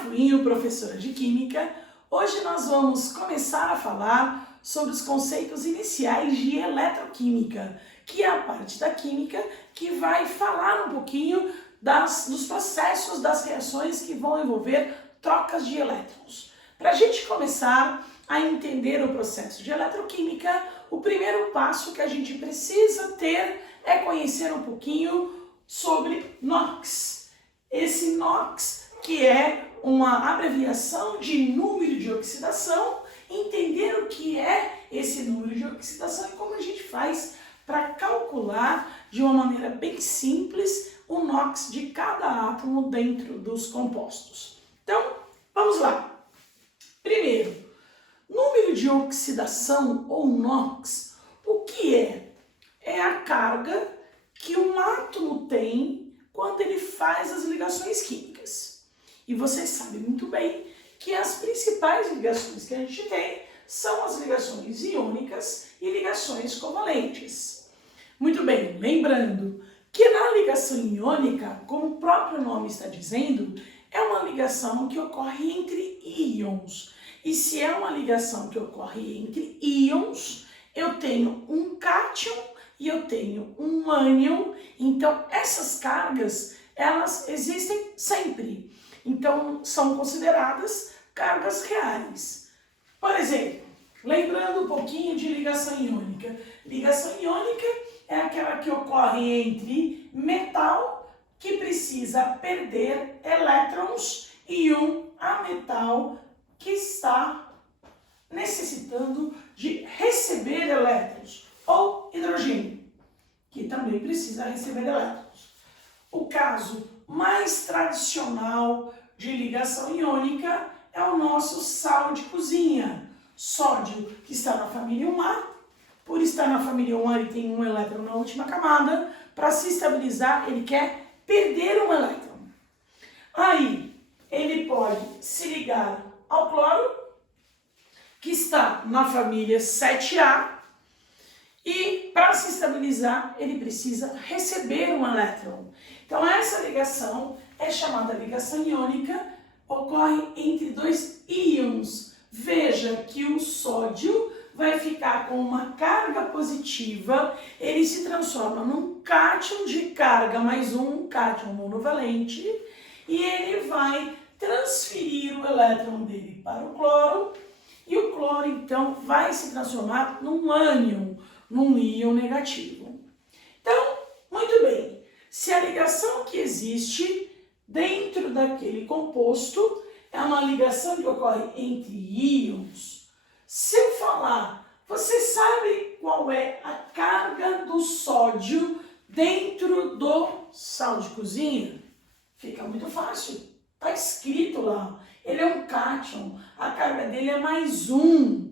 Fuinho, professora de Química. Hoje nós vamos começar a falar sobre os conceitos iniciais de eletroquímica, que é a parte da química que vai falar um pouquinho dos processos, das reações que vão envolver trocas de elétrons. Para a gente começar a entender o processo de eletroquímica, o primeiro passo que a gente precisa ter é conhecer um pouquinho sobre NOx. Esse NOx, que é uma abreviação de número de oxidação, entender o que é esse número de oxidação e como a gente faz para calcular de uma maneira bem simples o NOx de cada átomo dentro dos compostos. Então, vamos lá. Primeiro, número de oxidação ou NOx, o que é? É a carga que um átomo tem quando ele faz as ligações químicas. E vocês sabem muito bem que as principais ligações que a gente tem são as ligações iônicas e ligações covalentes. Muito bem, lembrando que na ligação iônica, como o próprio nome está dizendo, é uma ligação que ocorre entre íons. E se é uma ligação que ocorre entre íons, eu tenho um cátion e eu tenho um ânion. Então, essas cargas, elas existem sempre. Então, são consideradas cargas reais. Por exemplo, lembrando um pouquinho de ligação iônica. Ligação iônica é aquela que ocorre entre metal que precisa perder elétrons e um ametal que está necessitando de receber elétrons, ou hidrogênio, que também precisa receber elétrons. O caso mais tradicional de ligação iônica é o nosso sal de cozinha. Sódio, que está na família 1A, por estar na família 1A ele tem um elétron na última camada, para se estabilizar ele quer perder um elétron. Aí ele pode se ligar ao cloro, que está na família 7A, e para se estabilizar ele precisa receber um elétron. Então essa ligação é chamada ligação iônica, ocorre entre dois íons. Veja que o sódio vai ficar com uma carga positiva, ele se transforma num cátion de carga mais um cátion monovalente, e ele vai transferir o elétron dele para o cloro, e o cloro então vai se transformar num ânion, num íon negativo. Então, muito bem, se a ligação que existe dentro daquele composto é uma ligação que ocorre entre íons, se eu falar, você sabe qual é a carga do sódio dentro do sal de cozinha? Fica muito fácil, está escrito lá, ele é um cátion, a carga dele é mais 1.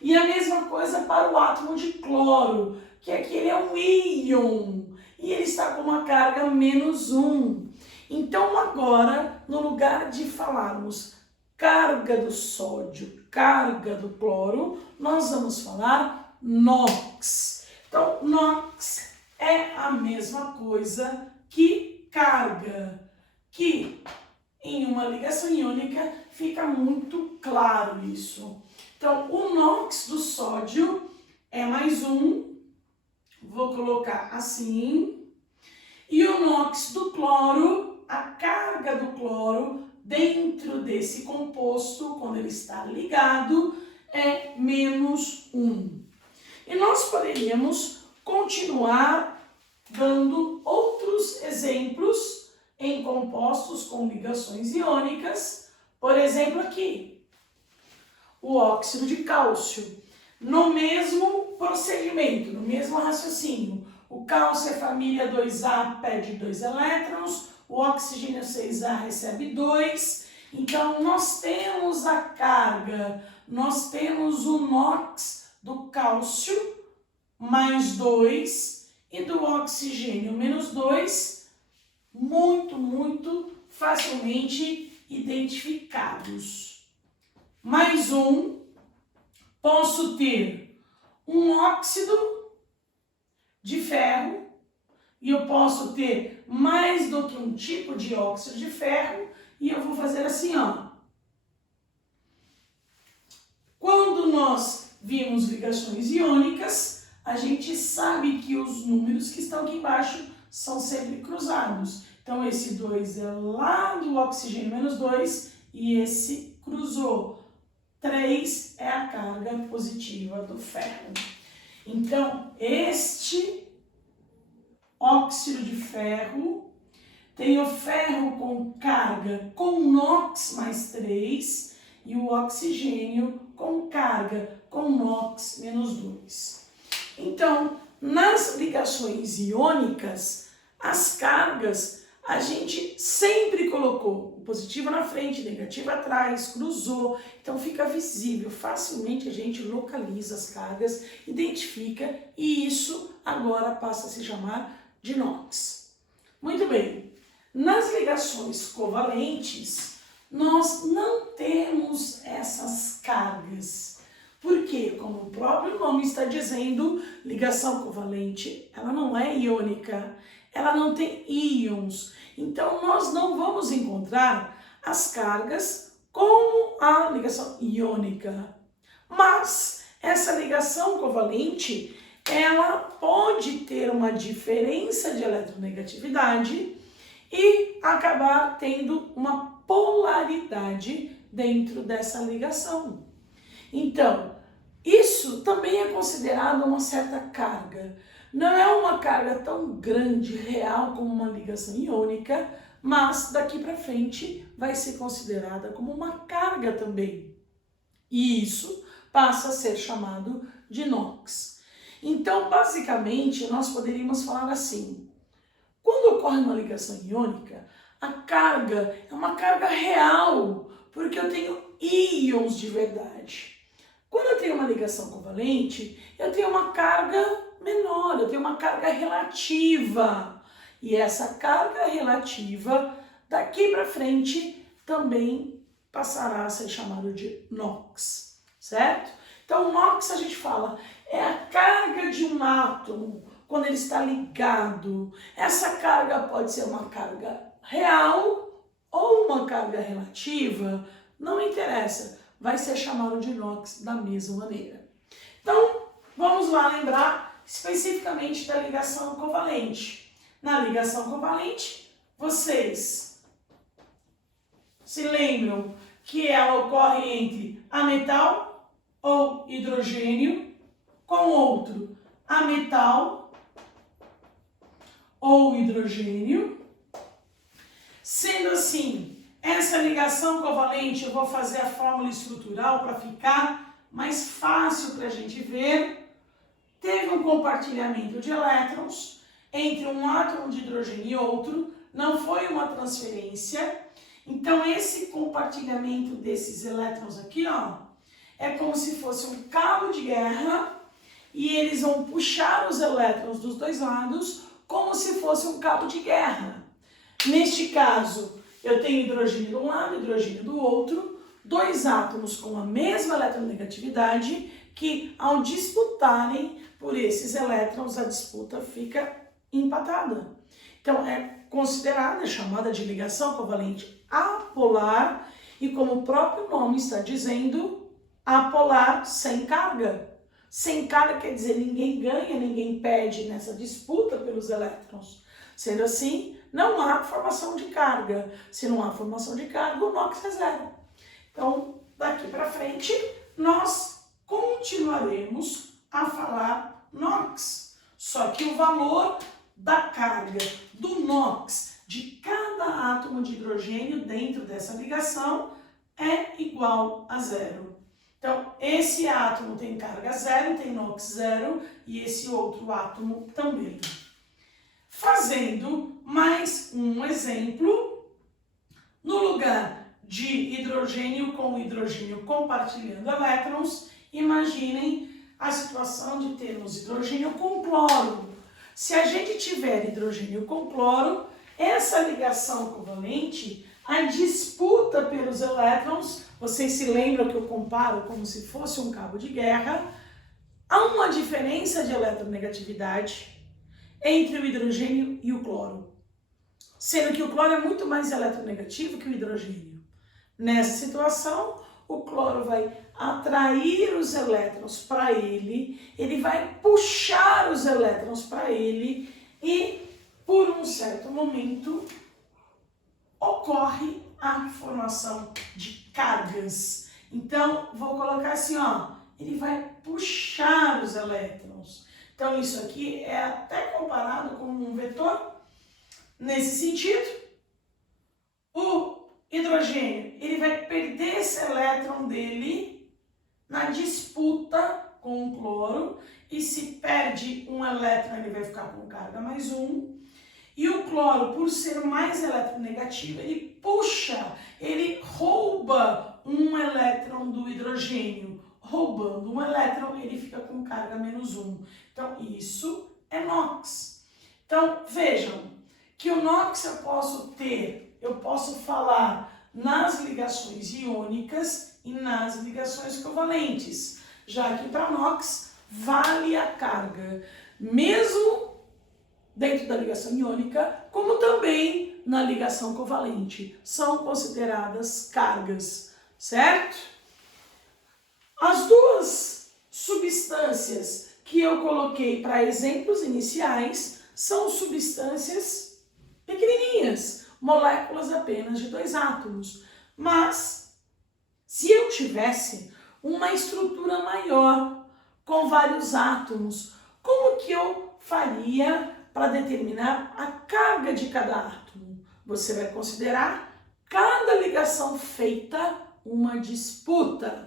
E a mesma coisa para o átomo de cloro, que aqui ele é um íon, e ele está com uma carga menos 1. Então agora, no lugar de falarmos carga do sódio, carga do cloro, nós vamos falar NOx. Então, NOx é a mesma coisa que carga, que em uma ligação iônica fica muito claro isso. Então, o NOx do sódio é mais 1, vou colocar assim, e o NOx do cloro, a carga do cloro dentro desse composto, quando ele está ligado, é menos 1. E nós poderíamos continuar dando outros exemplos em compostos com ligações iônicas, por exemplo aqui, o óxido de cálcio. No mesmo procedimento, no mesmo raciocínio, o cálcio é família 2A, perde 2 elétrons, o oxigênio 6A recebe 2, então nós temos a carga, nós temos o NOx do cálcio mais 2 e do oxigênio menos 2, muito facilmente identificados. Mais 1, posso ter um óxido de ferro, e eu posso ter mais do que um tipo de óxido de ferro, e eu vou fazer assim, ó. nós vimos ligações iônicas, a gente sabe que os números que estão aqui embaixo são sempre cruzados. Então, esse 2 é lá do oxigênio menos 2 e esse cruzou. 3 é a carga positiva do ferro. Então, este óxido de ferro tem o ferro com carga com NOx mais 3 e o oxigênio com carga com NOx menos 2. Então, nas ligações iônicas, as cargas a gente sempre colocou o positivo na frente, negativo atrás, cruzou, então fica visível, facilmente a gente localiza as cargas, identifica e isso agora passa a se chamar de NOx. Muito bem, nas ligações covalentes, nós não temos essas cargas. Porque, como o próprio nome está dizendo, ligação covalente, ela não é iônica, ela não tem íons. Então, nós não vamos encontrar as cargas como a ligação iônica. Mas, essa ligação covalente, ela pode ter uma diferença de eletronegatividade e acabar tendo uma polaridade dentro dessa ligação. Então, isso também é considerado uma certa carga. Não é uma carga tão grande, real, como uma ligação iônica, mas daqui para frente vai ser considerada como uma carga também. E isso passa a ser chamado de NOx. Então, basicamente, nós poderíamos falar assim: quando ocorre uma ligação iônica, a carga é uma carga real, porque eu tenho íons de verdade. Quando eu tenho uma ligação covalente, eu tenho uma carga menor, eu tenho uma carga relativa. E essa carga relativa, daqui para frente, também passará a ser chamado de NOx, certo? Então, NOx a gente fala, é a carga de um átomo quando ele está ligado. Essa carga pode ser uma carga real ou uma carga relativa, não interessa. Vai ser chamado de NOx da mesma maneira. Então, vamos lá lembrar especificamente da ligação covalente. Na ligação covalente, vocês se lembram que ela ocorre entre ametal ou hidrogênio com outro ametal ou hidrogênio. Sendo assim, essa ligação covalente, eu vou fazer a fórmula estrutural para ficar mais fácil para a gente ver. Teve um compartilhamento de elétrons entre um átomo de hidrogênio e outro, não foi uma transferência. Então, esse compartilhamento desses elétrons aqui, ó, é como se fosse um cabo de guerra e eles vão puxar os elétrons dos dois lados como se fosse um cabo de guerra. Neste caso, eu tenho hidrogênio de um lado, hidrogênio do outro, dois átomos com a mesma eletronegatividade que, ao disputarem por esses elétrons, a disputa fica empatada. Então, é considerada, é chamada de ligação covalente apolar e, como o próprio nome está dizendo, apolar sem carga. Sem carga quer dizer ninguém ganha, ninguém perde nessa disputa pelos elétrons. Sendo assim, não há formação de carga. Se não há formação de carga, o NOx é zero. Então, daqui para frente, nós continuaremos a falar NOx. Só que o valor da carga do NOx de cada átomo de hidrogênio dentro dessa ligação é igual a zero. Então, esse átomo tem carga zero, tem NOx zero, e esse outro átomo também. Fazendo mais um exemplo, no lugar de hidrogênio com hidrogênio compartilhando elétrons, imaginem a situação de termos hidrogênio com cloro. Se a gente tiver hidrogênio com cloro, essa ligação covalente, a disputa pelos elétrons, vocês se lembram que eu comparo como se fosse um cabo de guerra, há uma diferença de eletronegatividade entre o hidrogênio e o cloro, sendo que o cloro é muito mais eletronegativo que o hidrogênio. Nessa situação, o cloro vai atrair os elétrons para ele vai puxar os elétrons para ele e, por um certo momento, ocorre a formação de cargas. Então, vou colocar assim, ó, ele vai puxar os elétrons. Então, isso aqui é até comparado com um vetor. Nesse sentido, o hidrogênio, ele vai perder esse elétron dele na disputa com o cloro, e se perde um elétron, ele vai ficar com carga mais um. E o cloro, por ser mais eletronegativo, ele puxa, ele rouba um elétron do hidrogênio. Roubando um elétron, ele fica com carga menos um. Então, isso é NOx. Então, vejam que o NOx eu posso falar nas ligações iônicas e nas ligações covalentes, já que para NOx vale a carga, mesmo dentro da ligação iônica, como também na ligação covalente. São consideradas cargas, certo? As duas substâncias que eu coloquei para exemplos iniciais são substâncias pequenininhas, moléculas apenas de 2 átomos. Mas, se eu tivesse uma estrutura maior, com vários átomos, como que eu faria para determinar a carga de cada átomo? Você vai considerar cada ligação feita uma disputa.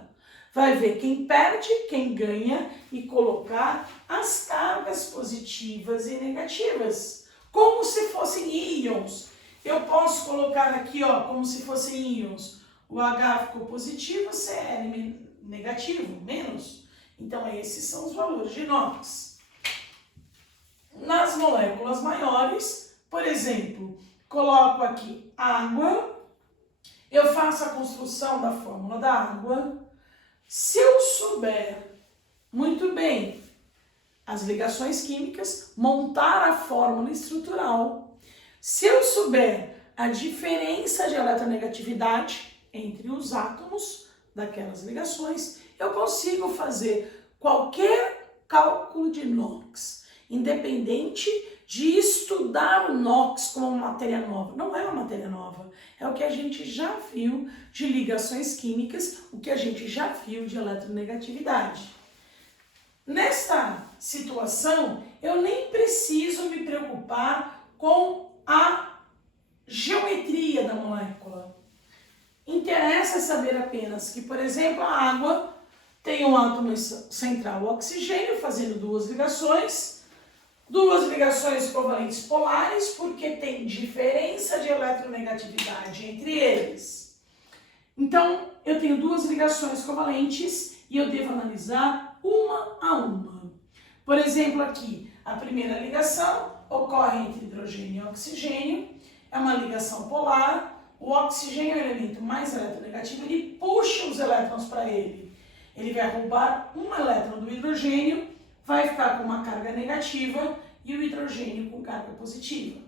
Vai ver quem perde, quem ganha e colocar as cargas positivas e negativas, como se fossem íons. Eu posso colocar aqui, ó, como se fossem íons. O H ficou positivo, o Cl negativo, menos. Então, esses são os valores de NOx. Nas moléculas maiores, por exemplo, coloco aqui água, eu faço a construção da fórmula da água. Se eu souber muito bem as ligações químicas, montar a fórmula estrutural, se eu souber a diferença de eletronegatividade entre os átomos daquelas ligações, eu consigo fazer qualquer cálculo de NOx, independente de estudar o NOx como uma matéria nova. Não é uma matéria nova, é o que a gente já viu de ligações químicas, o que a gente já viu de eletronegatividade. Nesta situação, eu nem preciso me preocupar com a geometria da molécula. Interessa saber apenas que, por exemplo, a água tem um átomo central, o oxigênio, fazendo duas ligações covalentes polares, porque tem diferença de eletronegatividade entre eles. Então, eu tenho duas ligações covalentes e eu devo analisar uma a uma. Por exemplo, aqui, a primeira ligação ocorre entre hidrogênio e oxigênio, é uma ligação polar. O oxigênio é o elemento mais eletronegativo, ele puxa os elétrons para ele. Ele vai roubar um elétron do hidrogênio, vai ficar com uma carga negativa e o hidrogênio com carga positiva.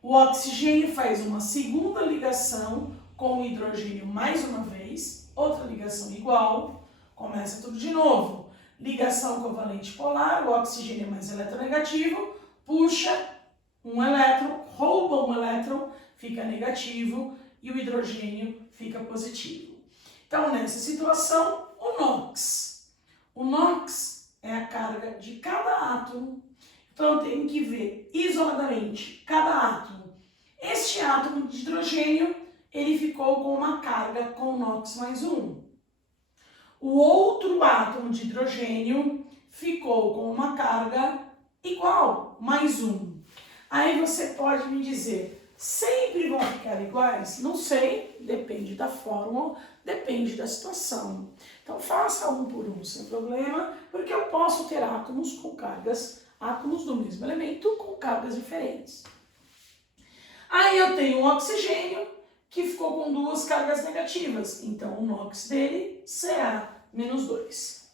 O oxigênio faz uma segunda ligação com o hidrogênio mais uma vez, outra ligação igual, começa tudo de novo. Ligação covalente polar, o oxigênio é mais eletronegativo, puxa um elétron, rouba um elétron, fica negativo e o hidrogênio fica positivo. Então, nessa situação, o NOx. O NOx é a carga de cada átomo. Então, eu tenho que ver isoladamente cada átomo. Este átomo de hidrogênio, ele ficou com uma carga com NOx mais 1. O outro átomo de hidrogênio ficou com uma carga igual, mais 1. Aí você pode me dizer, sempre vão ficar iguais? Não sei, depende da fórmula, depende da situação. Então faça um por um sem problema, porque eu posso ter átomos com cargas, átomos do mesmo elemento com cargas diferentes. Aí eu tenho um oxigênio que ficou com duas cargas negativas, então o NOx dele será menos 2.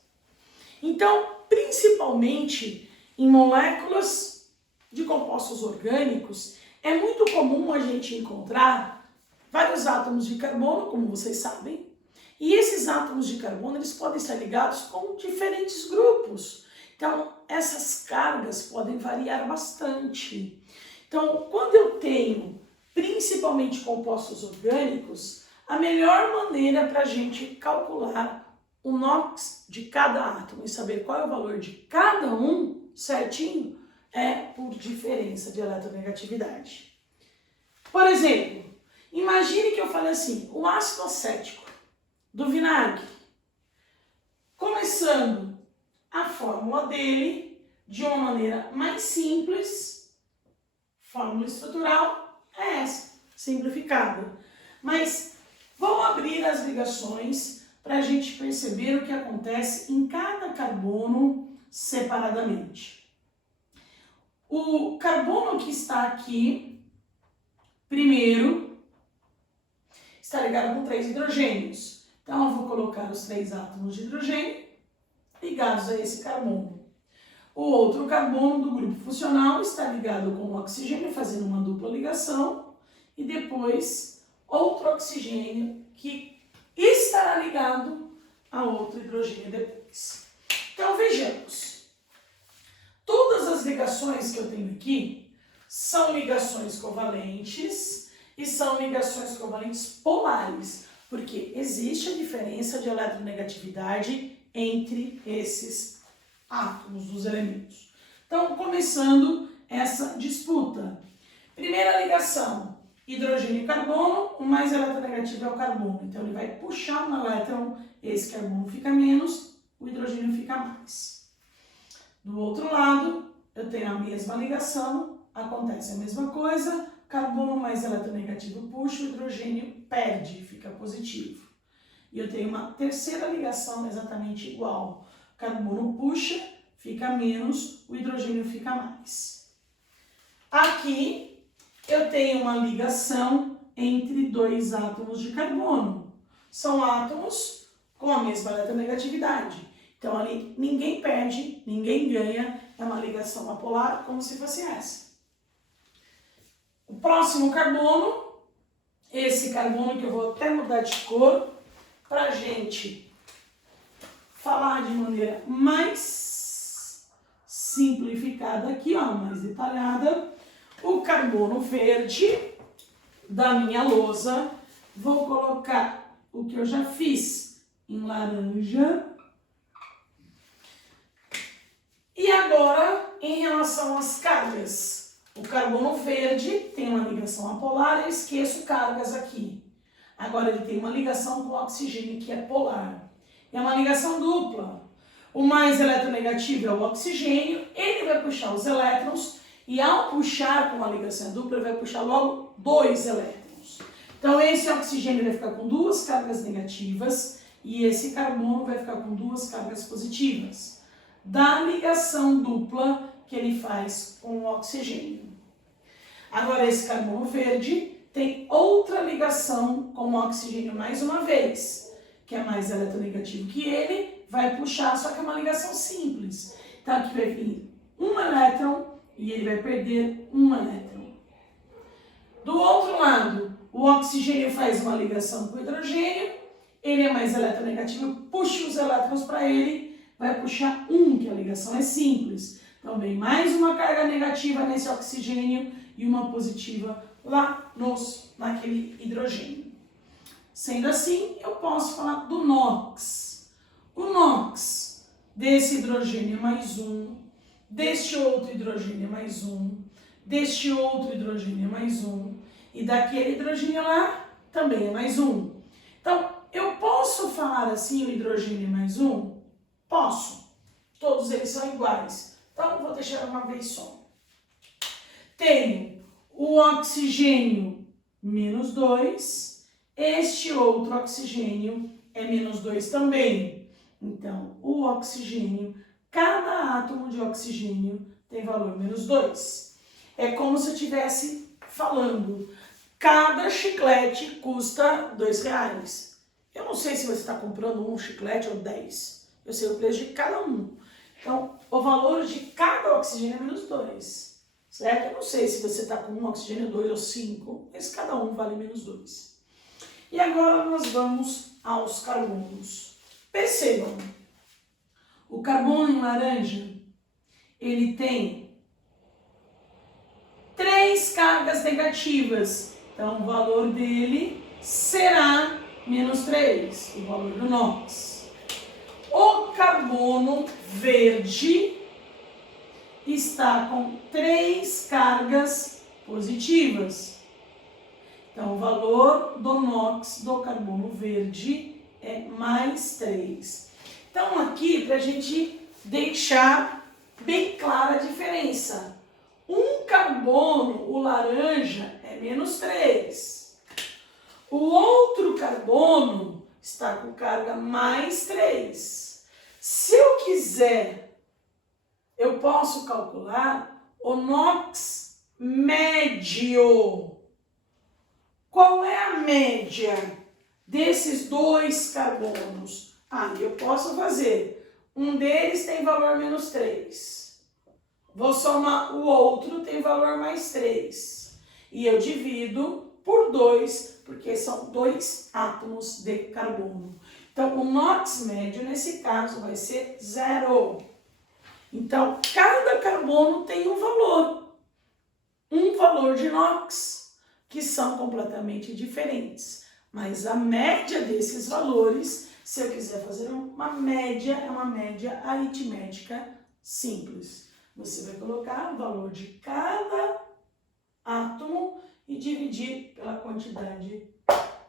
Então, principalmente em moléculas de compostos orgânicos, é muito comum a gente encontrar vários átomos de carbono, como vocês sabem, E esses átomos de carbono, eles podem estar ligados com diferentes grupos. Então, essas cargas podem variar bastante. Então, quando eu tenho principalmente compostos orgânicos, a melhor maneira para a gente calcular o NOx de cada átomo e saber qual é o valor de cada um certinho é por diferença de eletronegatividade. Por exemplo, imagine que eu falei assim, o ácido acético do vinagre, começando a fórmula dele de uma maneira mais simples, fórmula estrutural é essa, simplificada. Mas vou abrir as ligações para a gente perceber o que acontece em cada carbono separadamente. O carbono que está aqui, primeiro, está ligado com 3 hidrogênios. Então, eu vou colocar os 3 átomos de hidrogênio ligados a esse carbono. O outro carbono do grupo funcional está ligado com o oxigênio, fazendo uma dupla ligação, e depois outro oxigênio que estará ligado a outro hidrogênio depois. Então, vejamos. Todas as ligações que eu tenho aqui são ligações covalentes e são ligações covalentes polares, porque existe a diferença de eletronegatividade entre esses átomos dos elementos. Então, começando essa disputa. Primeira ligação, hidrogênio e carbono, o mais eletronegativo é o carbono. Então, ele vai puxar um elétron, esse carbono fica menos, o hidrogênio fica mais. Do outro lado, eu tenho a mesma ligação, acontece a mesma coisa, carbono mais eletronegativo puxa, o hidrogênio perde, fica positivo. E eu tenho uma terceira ligação exatamente igual. Carbono puxa, fica menos, o hidrogênio fica mais. Aqui eu tenho uma ligação entre 2 átomos de carbono. São átomos com a mesma eletronegatividade. Então ali ninguém perde, ninguém ganha, é uma ligação apolar como se fosse essa. O próximo carbono, esse carbono que eu vou até mudar de cor, para a gente falar de maneira mais simplificada aqui, ó, mais detalhada, o carbono verde da minha lousa, vou colocar o que eu já fiz em laranja. E agora, em relação às cargas, o carbono verde tem uma ligação apolar, eu esqueço cargas aqui. Agora ele tem uma ligação com o oxigênio que é polar. É uma ligação dupla. O mais eletronegativo é o oxigênio, ele vai puxar os elétrons e ao puxar com a ligação dupla, ele vai puxar logo 2 elétrons. Então esse oxigênio vai ficar com 2 cargas negativas e esse carbono vai ficar com 2 cargas positivas. Da ligação dupla que ele faz com o oxigênio. Agora esse carbono verde tem outra ligação com o oxigênio mais uma vez, que é mais eletronegativo que ele, vai puxar, só que é uma ligação simples. Então aqui vai vir um elétron e ele vai perder um elétron. Do outro lado, o oxigênio faz uma ligação com o hidrogênio, ele é mais eletronegativo, puxa os elétrons para ele, vai puxar um, que a ligação é simples. Então vem mais uma carga negativa nesse oxigênio e uma positiva lá naquele hidrogênio. Sendo assim, eu posso falar do NOx. O NOx desse hidrogênio mais um, deste outro hidrogênio mais um, deste outro hidrogênio mais um, e daquele hidrogênio lá também é mais um. Então, eu posso falar assim o hidrogênio mais um? Posso. Todos eles são iguais. Então, vou deixar uma vez só. Tenho o oxigênio menos 2, este outro oxigênio é menos 2 também. Então, o oxigênio, cada átomo de oxigênio tem valor menos 2. É como se eu estivesse falando, cada chiclete custa R$2. Eu não sei se você está comprando um chiclete ou 10. Eu sei o preço de cada um. Então, o valor de cada oxigênio é menos 2. Certo? Eu não sei se você está com um oxigênio 2 ou 5, mas cada um vale menos 2. E agora nós vamos aos carbonos. Percebam, o carbono em laranja, ele tem 3 cargas negativas. Então, o valor dele será menos 3, o valor do NOx. O carbono verde está com 3 cargas positivas. Então, o valor do NOx do carbono verde é mais 3. Então, aqui, para a gente deixar bem clara a diferença. Um carbono, o laranja, é menos 3. O outro carbono está com carga mais 3. Se eu quiser, eu posso calcular o NOx médio. Qual é a média desses 2 carbonos? Eu posso fazer. Um deles tem valor menos 3. Vou somar o outro, tem valor mais 3. E eu divido por 2, porque são 2 átomos de carbono. Então, o NOx médio, nesse caso, vai ser 0. Então, cada carbono tem um valor de NOx, que são completamente diferentes. Mas a média desses valores, se eu quiser fazer uma média, é uma média aritmética simples. Você vai colocar o valor de cada átomo e dividir pela quantidade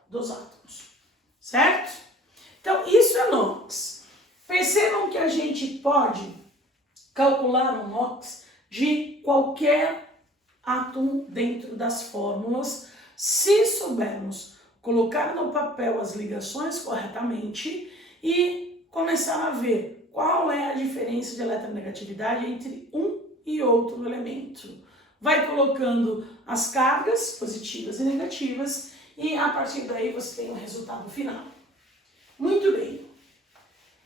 dos átomos, certo? Então, isso é NOx. Percebam que a gente pode calcular o NOx de qualquer átomo dentro das fórmulas, se soubermos colocar no papel as ligações corretamente e começar a ver qual é a diferença de eletronegatividade entre um e outro elemento. Vai colocando as cargas positivas e negativas e a partir daí você tem o resultado final. Muito bem.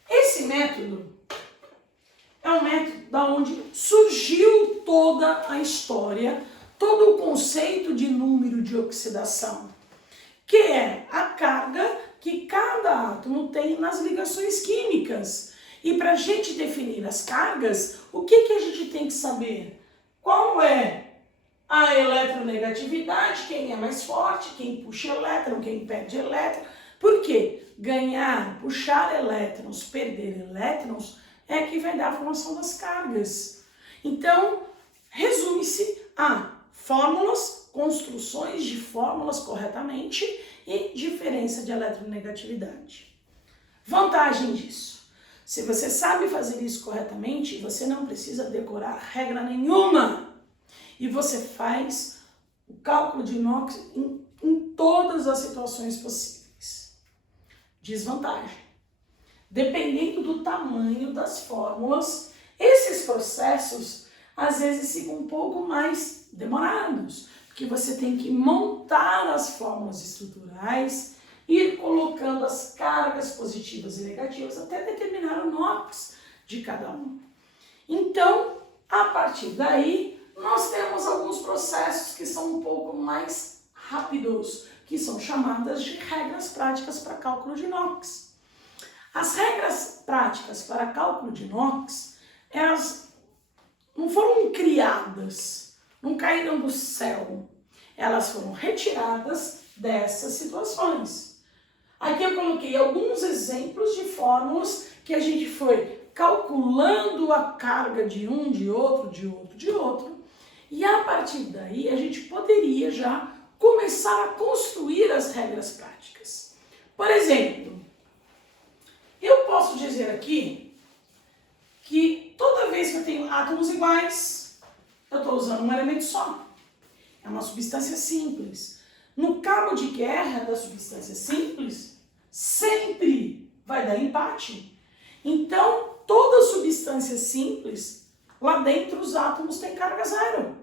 Esse método é um método da onde surgiu toda a história, todo o conceito de número de oxidação, que é a carga que cada átomo tem nas ligações químicas. E para a gente definir as cargas, o que a gente tem que saber? Qual é a eletronegatividade, quem é mais forte, quem puxa elétron, quem perde elétron. Por quê? Ganhar, puxar elétrons, perder elétrons é que vai dar a formação das cargas. Então, resume-se a fórmulas, construções de fórmulas corretamente e diferença de eletronegatividade. Vantagem disso. Se você sabe fazer isso corretamente, você não precisa decorar regra nenhuma. E você faz o cálculo de NOx em todas as situações possíveis. Desvantagem. Dependendo do tamanho das fórmulas, esses processos às vezes ficam um pouco mais demorados, porque você tem que montar as fórmulas estruturais, ir colocando as cargas positivas e negativas até determinar o NOx de cada um. Então, a partir daí, nós temos alguns processos que são um pouco mais rápidos, que são chamadas de regras práticas para cálculo de NOx. As regras práticas para cálculo de NOx, elas não foram criadas, não caíram do céu. Elas foram retiradas dessas situações. Aqui eu coloquei alguns exemplos de fórmulas que a gente foi calculando a carga de um, de outro, de outro, de outro. E a partir daí a gente poderia já começar a construir as regras práticas. Por exemplo, eu posso dizer aqui que toda vez que eu tenho átomos iguais, eu estou usando um elemento só. É uma substância simples. No cabo de guerra da substância simples, sempre vai dar empate. Então, toda substância simples, lá dentro os átomos têm carga zero.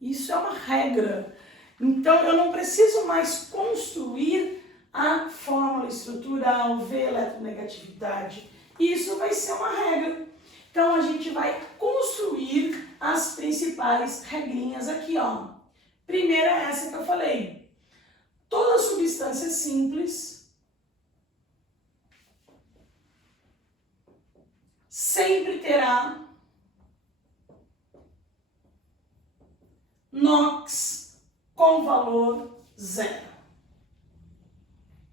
Isso é uma regra. Então, eu não preciso mais construir a fórmula estrutural, ver eletronegatividade. Isso vai ser uma regra. Então, a gente vai construir as principais regrinhas aqui, ó. Primeira é essa que eu falei. Toda substância simples sempre terá NOx com valor zero.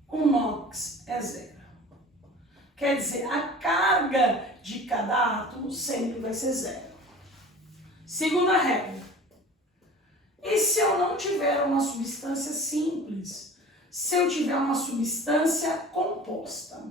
O NOx é zero. Quer dizer, a carga de cada átomo sempre vai ser zero. Segunda regra. E se eu não tiver uma substância simples? Se eu tiver uma substância composta?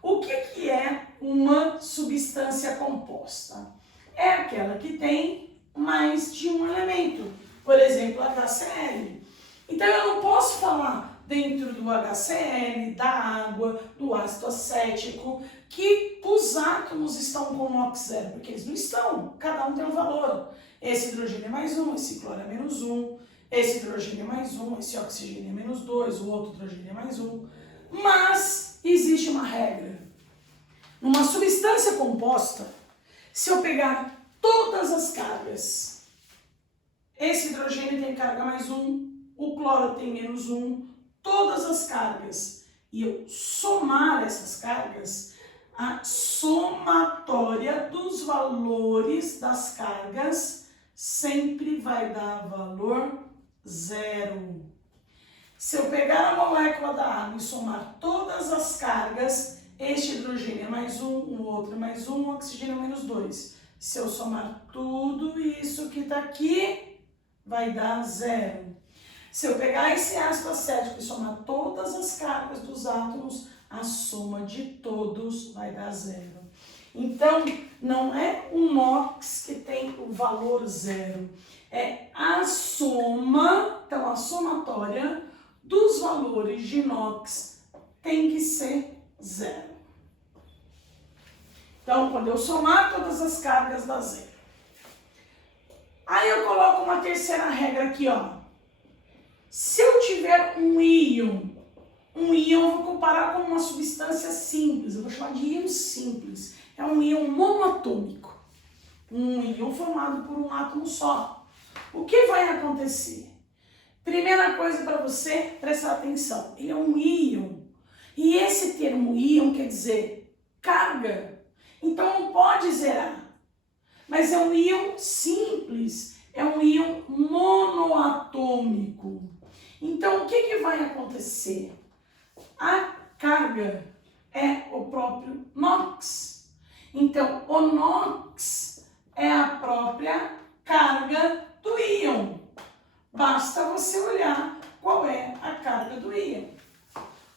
O que é uma substância composta? É aquela que tem mais de um elemento. Por exemplo, HCl. Então eu não posso falar dentro do HCl, da água, do ácido acético, que os átomos estão com NOx zero, porque eles não estão, cada um tem um valor. Esse hidrogênio é mais um, esse cloro é menos um, esse hidrogênio é mais um, esse oxigênio é menos dois, o outro hidrogênio é mais um. Mas existe uma regra. Numa substância composta, se eu pegar todas as cargas, esse hidrogênio tem carga mais um, o cloro tem menos um, todas as cargas, e eu somar essas cargas, a somatória dos valores das cargas sempre vai dar valor zero. Se eu pegar a molécula da água e somar todas as cargas, este hidrogênio é mais um, o outro é mais um, o oxigênio é menos dois. Se eu somar tudo isso que está aqui, vai dar zero. Se eu pegar esse ácido acético e somar todas as cargas dos átomos, a soma de todos vai dar zero. Então, não é o NOx que tem o valor zero, é a soma, então a somatória dos valores de NOx tem que ser zero. Então, quando eu somar todas as cargas, dá zero. Aí eu coloco uma terceira regra aqui, ó. Se eu tiver um íon eu vou comparar com uma substância simples, eu vou chamar de íon simples. É um íon monoatômico. Um íon formado por um átomo só. O que vai acontecer? Primeira coisa para você prestar atenção, ele é um íon. E esse termo íon quer dizer carga. Então não pode zerar. Mas é um íon simples, é um íon monoatômico. Então o que vai acontecer? A carga é o próprio NOx. Então o NOx é a própria carga do íon. Basta você olhar qual é a carga do íon.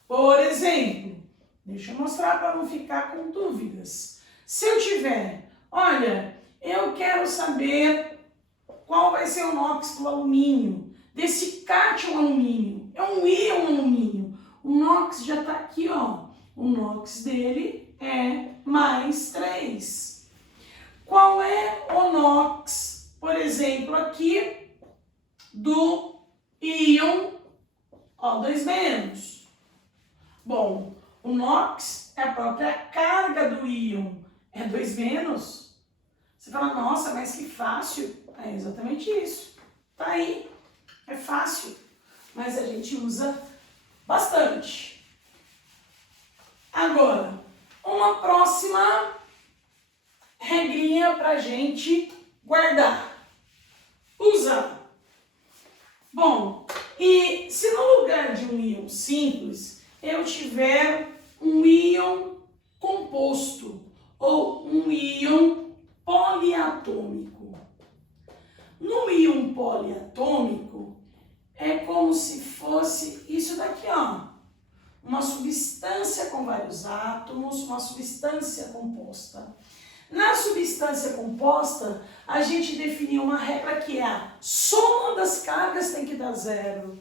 Por exemplo, deixa eu mostrar para não ficar com dúvidas. Se eu tiver, olha, eu quero saber qual vai ser o NOx do alumínio, desse cátion alumínio, é um íon alumínio. O NOx já está aqui, ó. O NOx dele é mais 3. Qual é o NOx, por exemplo, aqui do íon O2-? Bom, o NOx é a própria carga do íon, é 2-. Você fala, nossa, mas que fácil. É exatamente isso. Tá aí, é fácil, mas a gente usa bastante. Agora, uma próxima regrinha pra gente guardar. Usar. Bom, e se no lugar de um íon simples, eu tiver um íon composto ou um íon poliatômico. No íon poliatômico, é como se fosse isso daqui, ó. Uma substância com vários átomos, uma substância composta. Na substância composta, a gente definiu uma regra que é a soma das cargas tem que dar zero.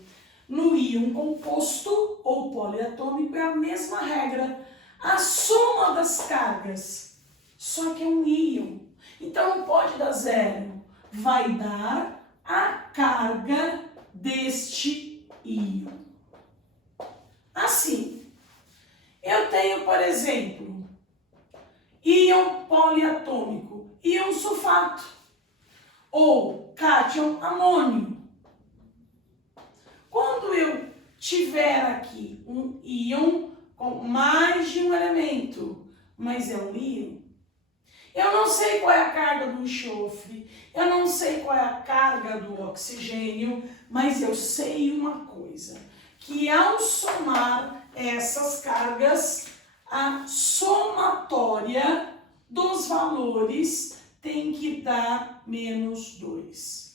No íon composto ou poliatômico é a mesma regra. A soma das cargas, só que é um íon. Então não pode dar zero. Vai dar a carga deste íon. Assim, eu tenho, por exemplo, íon poliatômico, íon sulfato, ou cátion amônio. Quando eu tiver aqui um íon com mais de um elemento, mas é um íon. Eu não sei qual é a carga do enxofre, eu não sei qual é a carga do oxigênio, mas eu sei uma coisa, que ao somar essas cargas, a somatória dos valores tem que dar menos 2.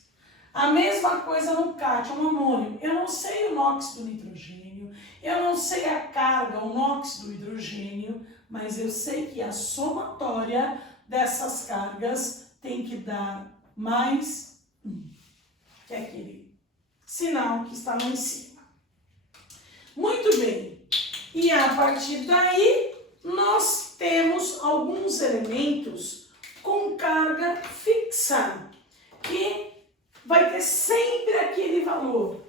A mesma coisa no cátion amônio. Eu não sei o NOx do nitrogênio, eu não sei a carga, o NOx do hidrogênio, mas eu sei que a somatória dessas cargas tem que dar mais 1, que é aquele sinal que está lá em cima. Muito bem. E a partir daí, nós temos alguns elementos com carga fixa, que vai ter sempre aquele valor.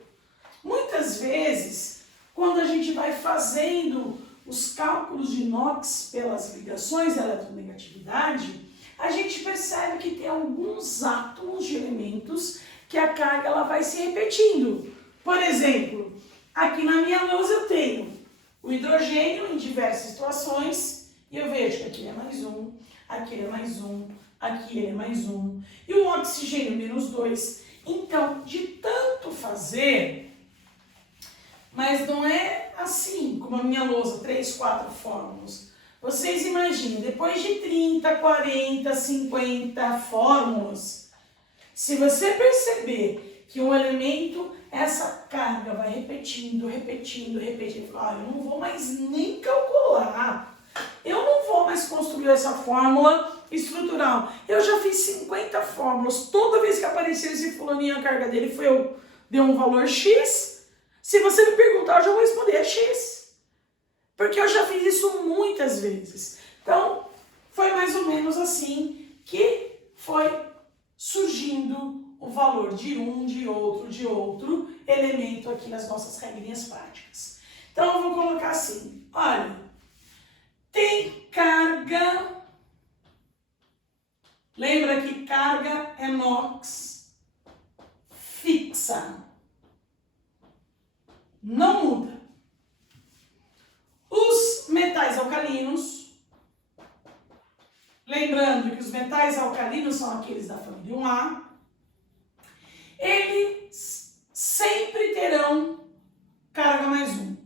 Muitas vezes, quando a gente vai fazendo os cálculos de NOx pelas ligações de eletronegatividade, a gente percebe que tem alguns átomos de elementos que a carga ela vai se repetindo. Por exemplo, aqui na minha lousa eu tenho o hidrogênio em diversas situações, e eu vejo que aqui é mais 1, aqui é mais 1, aqui é mais 1, e o oxigênio menos 2. Então, de tanto fazer, mas não é assim, como a minha lousa, 3, 4 fórmulas. Vocês imaginem, depois de 30, 40, 50 fórmulas, se você perceber que um elemento, essa carga vai repetindo, olha, eu não vou mais nem calcular, eu não vou mais construir essa fórmula estrutural. Eu já fiz 50 fórmulas, toda vez que apareceu esse fulaninho, a carga dele deu um valor X. Se você me perguntar, eu já vou responder é X. Porque eu já fiz isso muitas vezes. Então, foi mais ou menos assim que foi surgindo o valor de um, de outro elemento aqui nas nossas regrinhas práticas. Então, eu vou colocar assim, olha, tem carga, lembra que carga é NOx fixa, não muda. Os metais alcalinos, lembrando que os metais alcalinos são aqueles da família 1A, eles sempre terão carga mais 1.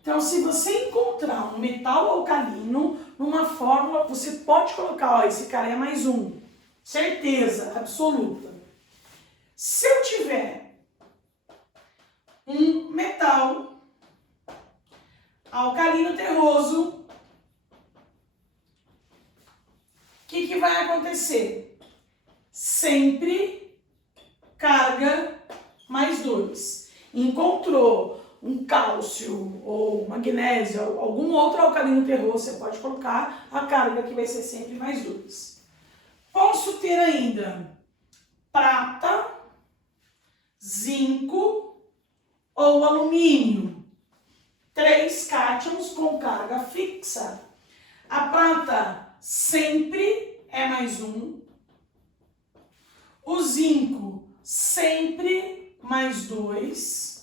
Então, se você encontrar um metal alcalino numa fórmula, você pode colocar, ó, esse cara é mais 1. Certeza absoluta. Se eu tiver um metal alcalino terroso, o que vai acontecer? Sempre carga mais 2. Encontrou um cálcio ou magnésio, algum outro alcalino terroso, você pode colocar a carga que vai ser sempre mais 2. Posso ter ainda prata, zinco ou alumínio. 3 cátions com carga fixa. A prata sempre é mais 1. O zinco sempre mais 2.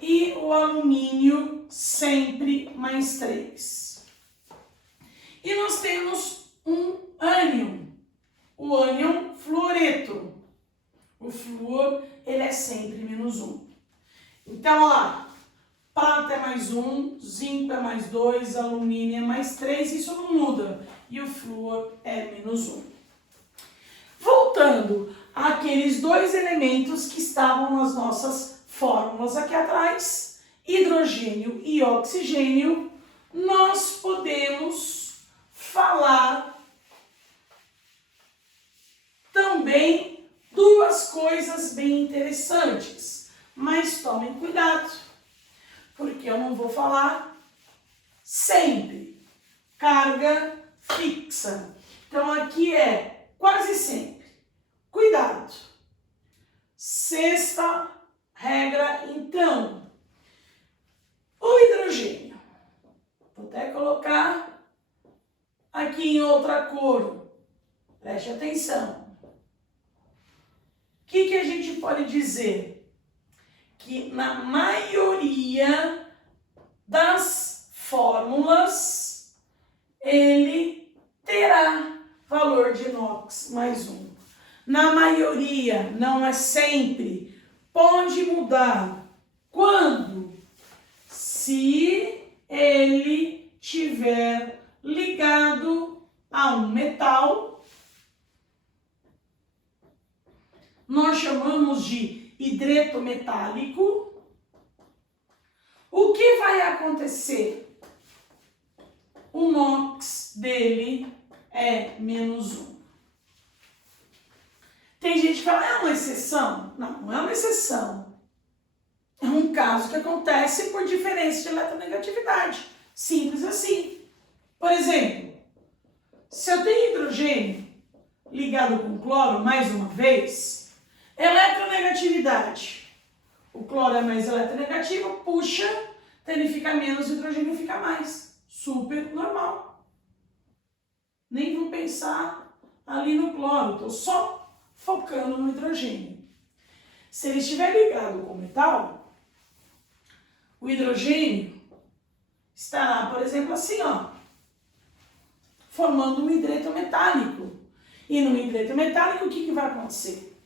E o alumínio sempre mais 3. E nós temos um ânion, o ânion fluoreto. O flúor, ele é sempre menos 1. Então, ó, prata é mais 1, zinco é mais 2, alumínio é mais 3, isso não muda. E o flúor é menos 1. Voltando àqueles 2 elementos que estavam nas nossas fórmulas aqui atrás, hidrogênio e oxigênio, nós podemos falar também 2 coisas bem interessantes, mas tomem cuidado, porque eu não vou falar sempre carga fixa. Então aqui é quase sempre. Cuidado. Sexta regra, então, o hidrogênio. Vou até colocar aqui em outra cor. Preste atenção. O que a gente pode dizer? Que que na maioria das fórmulas ele terá valor de NOx mais 1. Na maioria, não é sempre. Pode mudar. Quando? Se ele tiver ligado a um metal, nós chamamos de hidreto metálico. O que vai acontecer? O NOx dele é menos 1. Tem gente que fala, é uma exceção? Não, não é uma exceção. É um caso que acontece por diferença de eletronegatividade. Simples assim. Por exemplo, se eu tenho hidrogênio ligado com cloro mais uma vez, eletronegatividade. O cloro é mais eletronegativo, puxa, então ele fica menos, o hidrogênio fica mais. Super normal. Nem vou pensar ali no cloro, estou só focando no hidrogênio. Se ele estiver ligado com o metal, o hidrogênio estará, por exemplo, assim, ó, formando um hidreto metálico. E no hidreto metálico, o que vai acontecer?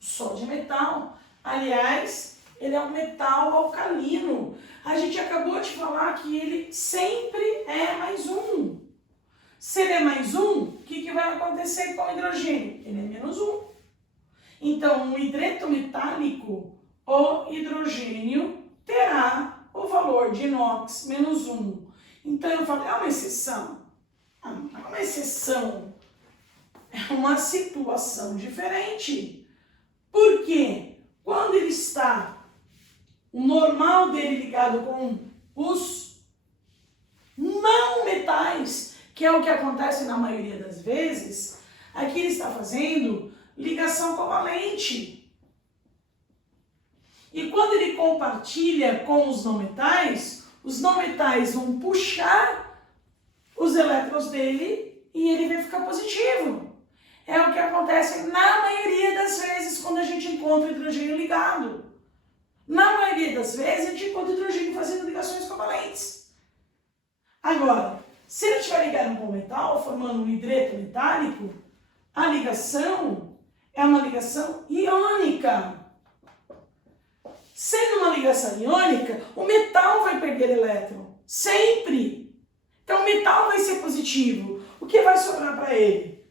O sódio é metal. Aliás, ele é um metal alcalino. A gente acabou de falar que ele sempre é mais 1. Se ele é mais 1, o que vai acontecer com o hidrogênio? Ele é menos 1. Então, no hidreto metálico, o hidrogênio terá o valor de NOx menos 1. Então, eu falo, é uma exceção? Não é uma exceção. É uma situação diferente. Por quê? Quando ele está, o normal dele ligado com os não metais, que é o que acontece na maioria das vezes, aqui ele está fazendo ligação covalente. E quando ele compartilha com os não metais vão puxar os elétrons dele e ele vai ficar positivo. É o que acontece na maioria das vezes quando a gente encontra hidrogênio ligado. Na maioria das vezes a gente encontra hidrogênio fazendo ligações covalentes. Agora, se ele estiver ligado com o metal, formando um hidreto metálico, a ligação é uma ligação iônica. Sendo uma ligação iônica, o metal vai perder elétron. Sempre. Então o metal vai ser positivo. O que vai sobrar para ele?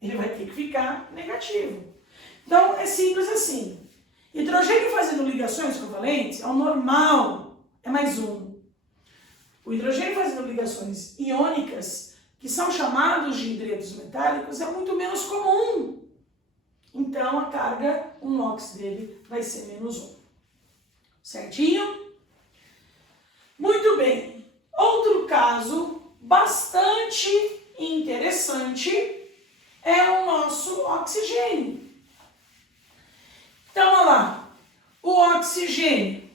Ele vai ter que ficar negativo. Então é simples assim. Hidrogênio fazendo ligações covalentes é o normal, é mais 1. O hidrogênio fazendo ligações iônicas, que são chamados de hidretos metálicos, é muito menos comum. Então, a carga, o NOx dele vai ser menos 1. Certinho? Muito bem. Outro caso bastante interessante é o nosso oxigênio. Então, olha lá. O oxigênio.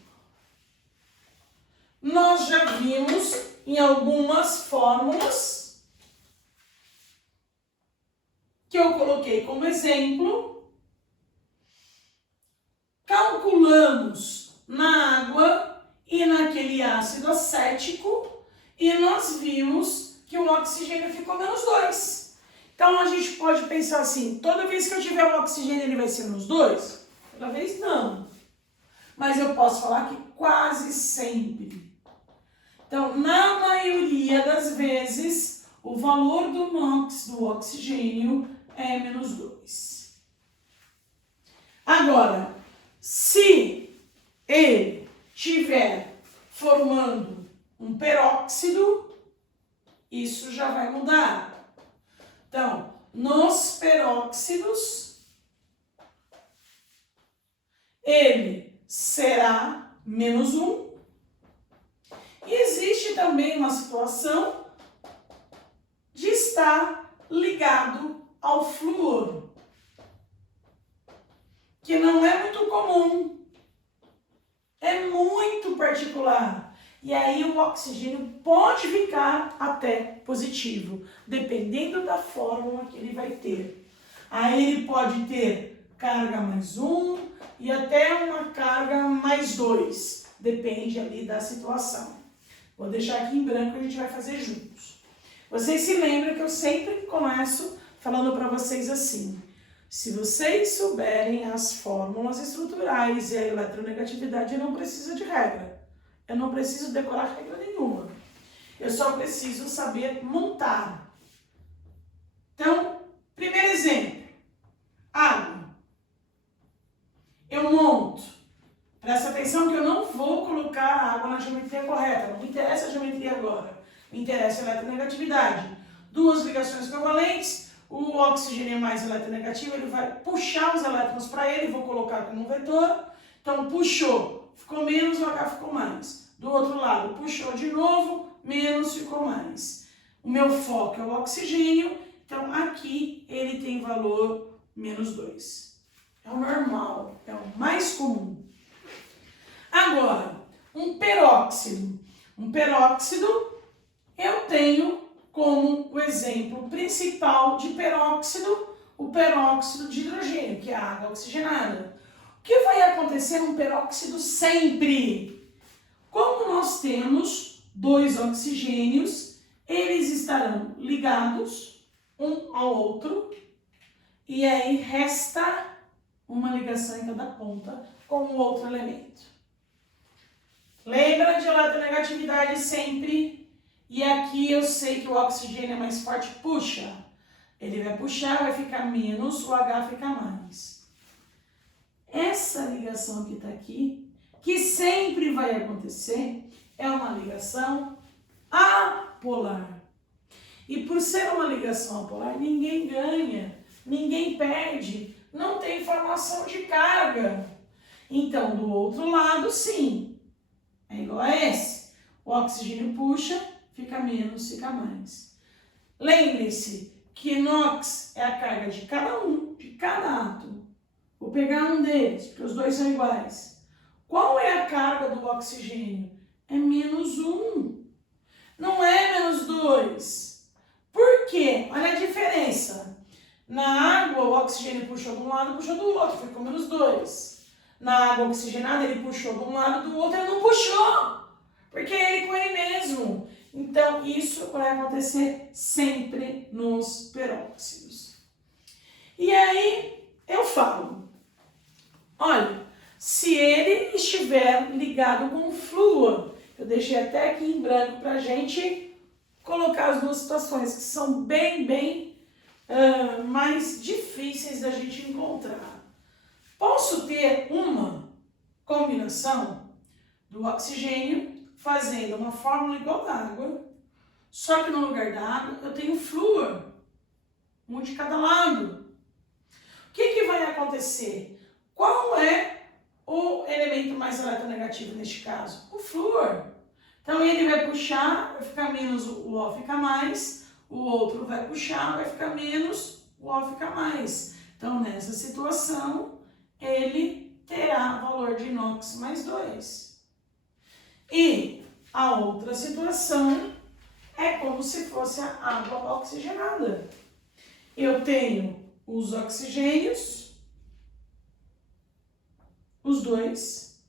Nós já vimos em algumas fórmulas que eu coloquei como exemplo. Calculamos na água e naquele ácido acético e nós vimos que o oxigênio ficou menos 2. Então a gente pode pensar assim, toda vez que eu tiver o oxigênio ele vai ser menos 2? Toda vez não. Mas eu posso falar que quase sempre. Então, na maioria das vezes, o valor do NOx, do oxigênio, é menos 2. Agora, se ele estiver formando um peróxido, isso já vai mudar. Então, nos peróxidos, ele será menos 1. E existe também uma situação de estar ligado ao flúor, que não é muito comum, é muito particular. E aí o oxigênio pode ficar até positivo, dependendo da fórmula que ele vai ter. Aí ele pode ter carga mais 1 e até uma carga mais 2. Depende ali da situação. Vou deixar aqui em branco e a gente vai fazer juntos. Vocês se lembram que eu sempre começo falando para vocês assim. Se vocês souberem as fórmulas estruturais e a eletronegatividade, eu não preciso de regra. Eu não preciso decorar regra nenhuma. Eu só preciso saber montar. Então, primeiro exemplo. Água. Eu monto. Presta atenção que eu não vou colocar a água na geometria correta. Não me interessa a geometria agora. Me interessa a eletronegatividade. Duas ligações covalentes. O oxigênio é mais eletronegativo. Ele vai puxar os elétrons para ele. Vou colocar como um vetor. Então, puxou. Ficou menos, o H ficou mais. Do outro lado, puxou de novo. Menos, ficou mais. O meu foco é o oxigênio. Então, aqui ele tem valor menos 2. É o normal. É o mais comum. Agora, um peróxido. Um peróxido, eu tenho como o exemplo principal de peróxido, o peróxido de hidrogênio, que é a água oxigenada. O que vai acontecer num peróxido sempre? Como nós temos dois oxigênios, eles estarão ligados um ao outro, e aí resta uma ligação em cada ponta com o outro elemento. Lembra de eletronegatividade sempre? E aqui eu sei que o oxigênio é mais forte, puxa. Ele vai puxar, vai ficar menos, o H fica mais. Essa ligação que está aqui, que sempre vai acontecer, é uma ligação apolar. E por ser uma ligação apolar, ninguém ganha, ninguém perde, não tem formação de carga. Então, do outro lado, sim. É igual a esse. O oxigênio puxa, fica menos, fica mais. Lembre-se que NOx é a carga de cada um, de cada átomo. Vou pegar um deles, porque os dois são iguais. Qual é a carga do oxigênio? É menos 1. Não é menos 2. Por quê? Olha a diferença. Na água, o oxigênio puxou de um lado, puxou do outro, ficou menos 2. Na água oxigenada, ele puxou de um lado, do outro, ele não puxou, porque é ele com ele mesmo. Então, isso vai acontecer sempre nos peróxidos. E aí, eu falo, olha, se ele estiver ligado com flúor, eu deixei até aqui em branco para a gente colocar as duas situações, que são bem mais difíceis da gente encontrar. Posso ter uma combinação do oxigênio fazendo uma fórmula igual da água, só que no lugar da água eu tenho flúor, um de cada lado. O que vai acontecer? Qual é o elemento mais eletronegativo neste caso? O flúor. Então ele vai puxar, vai ficar menos, o O fica mais, o outro vai puxar, vai ficar menos, o O fica mais. Então nessa situação, ele terá valor de NOx mais 2. E a outra situação é como se fosse a água oxigenada. Eu tenho os oxigênios, os dois,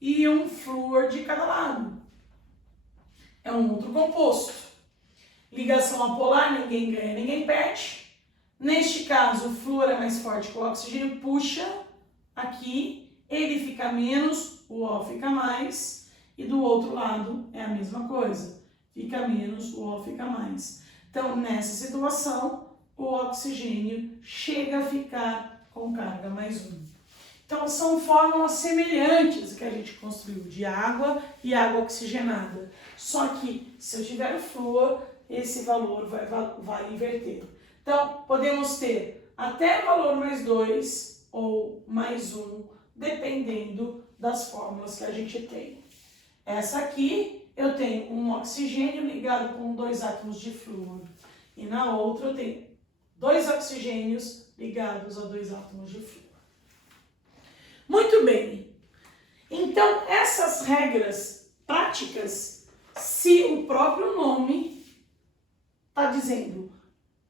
e um flúor de cada lado. É um outro composto. Ligação apolar, ninguém ganha, ninguém perde. Neste caso, o flúor é mais forte que o oxigênio, puxa aqui, ele fica menos, o O fica mais, e do outro lado é a mesma coisa, fica menos, o O fica mais. Então, nessa situação, o oxigênio chega a ficar com carga mais 1. Então, são fórmulas semelhantes que a gente construiu de água e água oxigenada. Só que, se eu tiver o flúor, esse valor vai inverter. Então, podemos ter até valor mais 2 ou mais 1, dependendo das fórmulas que a gente tem. Essa aqui, eu tenho um oxigênio ligado com 2 átomos de flúor. E na outra, eu tenho 2 oxigênios ligados a 2 átomos de flúor. Muito bem. Então, essas regras práticas, se o próprio nome está dizendo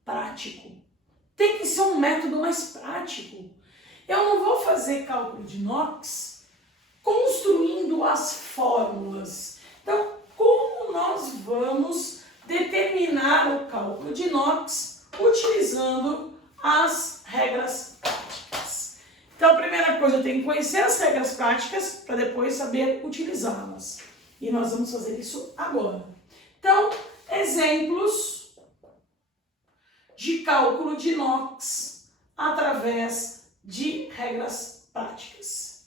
prático, tem que ser um método mais prático. Eu não vou fazer cálculo de NOx construindo as fórmulas. Então, como nós vamos determinar o cálculo de NOx utilizando as regras práticas? Então, a primeira coisa, eu tenho que conhecer as regras práticas para depois saber utilizá-las. E nós vamos fazer isso agora. Então, exemplos de cálculo de NOx através de regras práticas.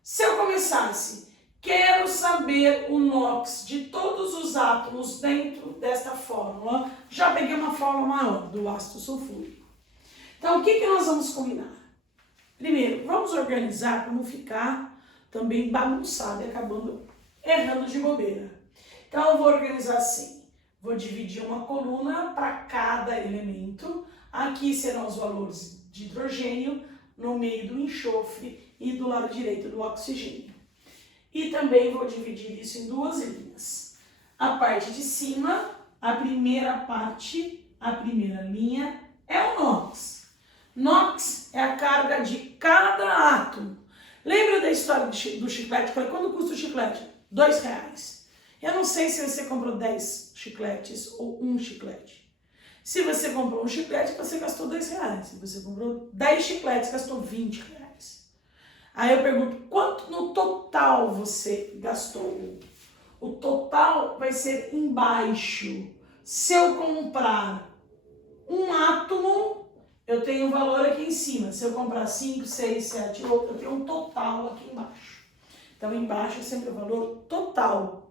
Se eu começasse, quero saber o NOx de todos os átomos dentro desta fórmula, já peguei uma fórmula maior do ácido sulfúrico. Então, o que nós vamos combinar? Primeiro, vamos organizar para não ficar também bagunçado e acabando errando de bobeira. Então, eu vou organizar assim. Vou dividir uma coluna para cada elemento. Aqui serão os valores de hidrogênio, no meio do enxofre e do lado direito do oxigênio. E também vou dividir isso em duas linhas. A parte de cima, a primeira parte, a primeira linha é o NOx. NOx é a carga de cada átomo. Lembra da história do chiclete? Quando custa o chiclete? R$2. Eu não sei se você comprou 10 chicletes ou um chiclete. Se você comprou um chiclete, você gastou R$2. Se você comprou 10 chicletes, gastou R$20. Aí eu pergunto, quanto no total você gastou? O total vai ser embaixo. Se eu comprar um átomo, eu tenho um valor aqui em cima. Se eu comprar 5, 6, 7, 8, eu tenho um total aqui embaixo. Então, embaixo é sempre o valor total.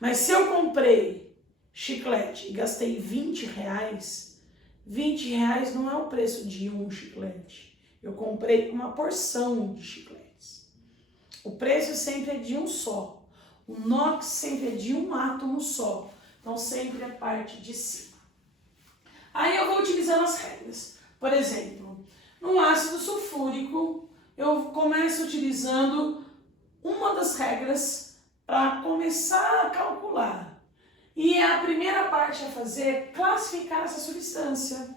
Mas se eu comprei chiclete e gastei R$20, R$20 não é o preço de um chiclete. Eu comprei uma porção de chicletes. O preço sempre é de um só. O NOx sempre é de um átomo só. Então, sempre a parte de cima. Aí eu vou utilizando as regras. Por exemplo, no ácido sulfúrico, eu começo utilizando uma das regras para começar a calcular. E a primeira parte a fazer é classificar essa substância.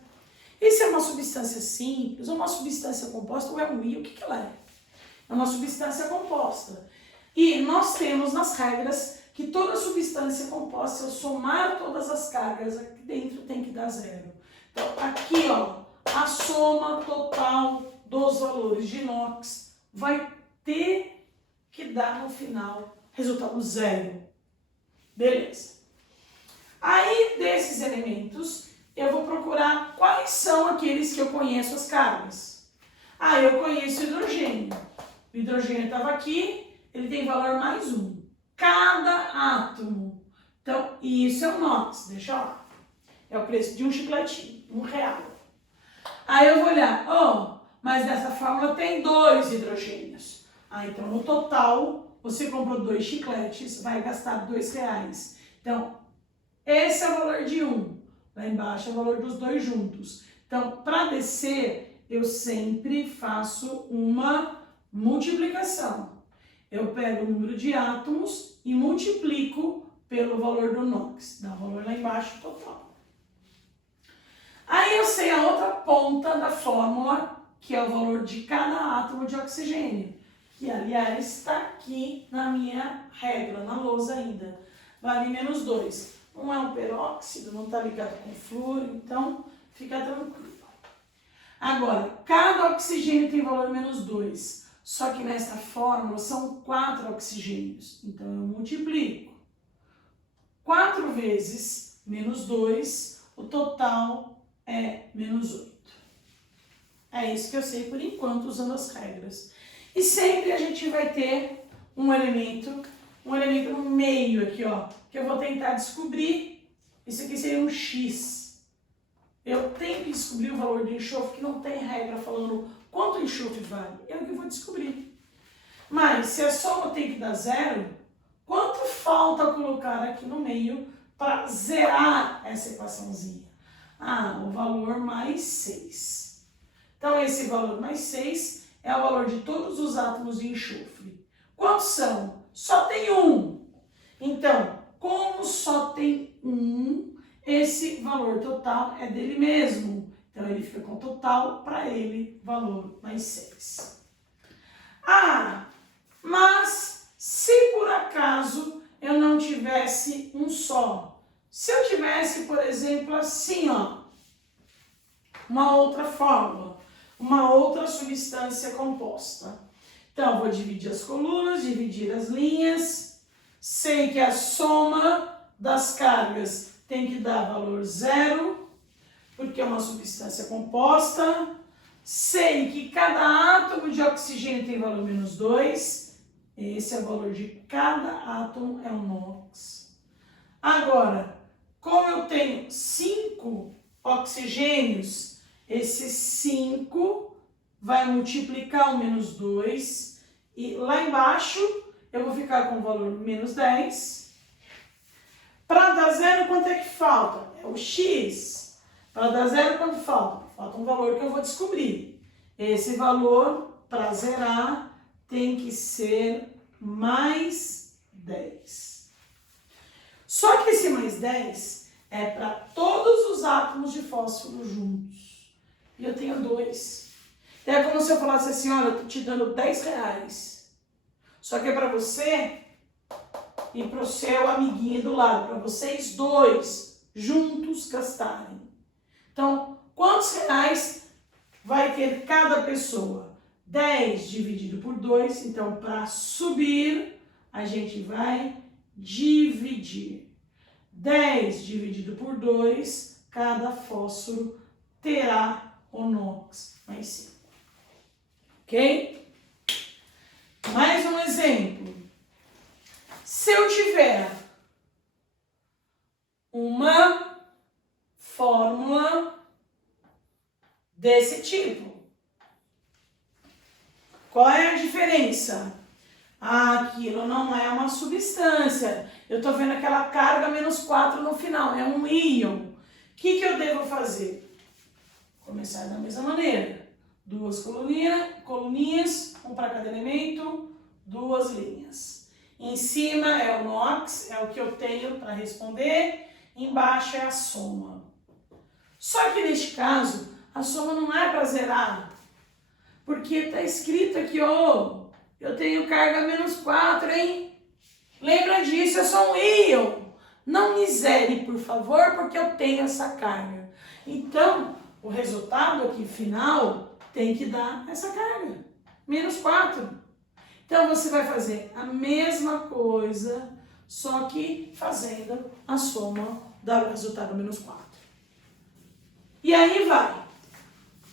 E se é uma substância simples, ou uma substância composta, ou é um I, o que ela é? É uma substância composta. E nós temos nas regras que toda substância composta, se eu somar todas as cargas aqui dentro, tem que dar 0. Então, aqui, ó, a soma total dos valores de NOx vai ter que dar no final resultado 0. Beleza. Aí, desses elementos, eu vou procurar quais são aqueles que eu conheço as cargas. Ah, eu conheço o hidrogênio. O hidrogênio estava aqui, ele tem valor mais 1. Cada átomo. Então, isso é o NOx, deixa lá. É o preço de um chicletinho, R$1. Aí eu vou olhar, mas nessa fórmula tem 2 hidrogênios. Ah, então no total, você comprou 2 chicletes, vai gastar R$2. Então, esse é o valor de 1. Lá embaixo é o valor dos 2 juntos. Então, para descer, eu sempre faço uma multiplicação. Eu pego o número de átomos e multiplico pelo valor do NOx. Dá o valor lá embaixo total. Aí eu sei a outra ponta da fórmula, que é o valor de cada átomo de oxigênio. Que, aliás, está aqui na minha regra, na lousa ainda. Vale -2. Não é um peróxido, não está ligado com flúor, então fica tranquilo. Agora, cada oxigênio tem valor -2. Só que nessa fórmula são 4 oxigênios. Então, eu multiplico. 4 vezes -2, o total é -8. É isso que eu sei por enquanto, usando as regras. E sempre a gente vai ter um elemento no meio aqui, ó, que eu vou tentar descobrir. Isso aqui seria um X. Eu tenho que descobrir o valor do enxofre, que não tem regra falando quanto o enxofre vale. Eu que vou descobrir. Mas se a soma tem que dar 0, quanto falta colocar aqui no meio para zerar essa equaçãozinha? Ah, o valor mais 6. Então, esse valor mais 6 é o valor de todos os átomos de enxofre. Quantos são? Só tem 1. Então, como só tem 1, esse valor total é dele mesmo. Então, ele fica com total, para ele, valor mais 6. Ah, mas se por acaso eu não tivesse um só, se eu tivesse, por exemplo, assim, ó, uma outra fórmula, uma outra substância composta. Então, eu vou dividir as colunas, dividir as linhas, sei que a soma das cargas tem que dar valor 0, porque é uma substância composta. Sei que cada átomo de oxigênio tem valor menos 2. Esse é o valor de cada átomo, é um NOx. Agora, como eu tenho 5 oxigênios, esse 5 vai multiplicar o menos 2. E lá embaixo eu vou ficar com o valor menos 10. Para dar 0, quanto é que falta? É o x. Para dar 0, quanto falta? Falta um valor que eu vou descobrir. Esse valor, para zerar, tem que ser mais 10. Só que esse mais 10 é para todos os átomos de fósforo juntos. E eu tenho 2. É como se eu falasse assim, olha, eu estou te dando 10 reais. Só que é para você e para o seu amiguinho do lado, para vocês dois juntos gastarem. Então, quantos reais vai ter cada pessoa? 10 dividido por 2. Então, para subir, a gente vai dividir. 10 dividido por 2, cada fósforo terá o NOx mais 5. Ok? Mais um exemplo. Se eu tiver uma fórmula desse tipo, qual é a diferença? Aquilo não é uma substância. Eu estou vendo aquela carga menos 4 no final, é um íon. O que eu devo fazer? Começar da mesma maneira. 2 coluninhas, um para cada elemento, 2 linhas. Em cima é o NOx, é o que eu tenho para responder. Embaixo é a soma. Só que neste caso, a soma não é para zerar. Porque está escrito aqui, ó, eu tenho carga menos 4, hein? Lembra disso, eu sou um íon. Não me zere, por favor, porque eu tenho essa carga. Então, o resultado aqui final tem que dar essa carga, menos 4. Então, você vai fazer a mesma coisa, só que fazendo a soma do resultado menos 4. E aí vai.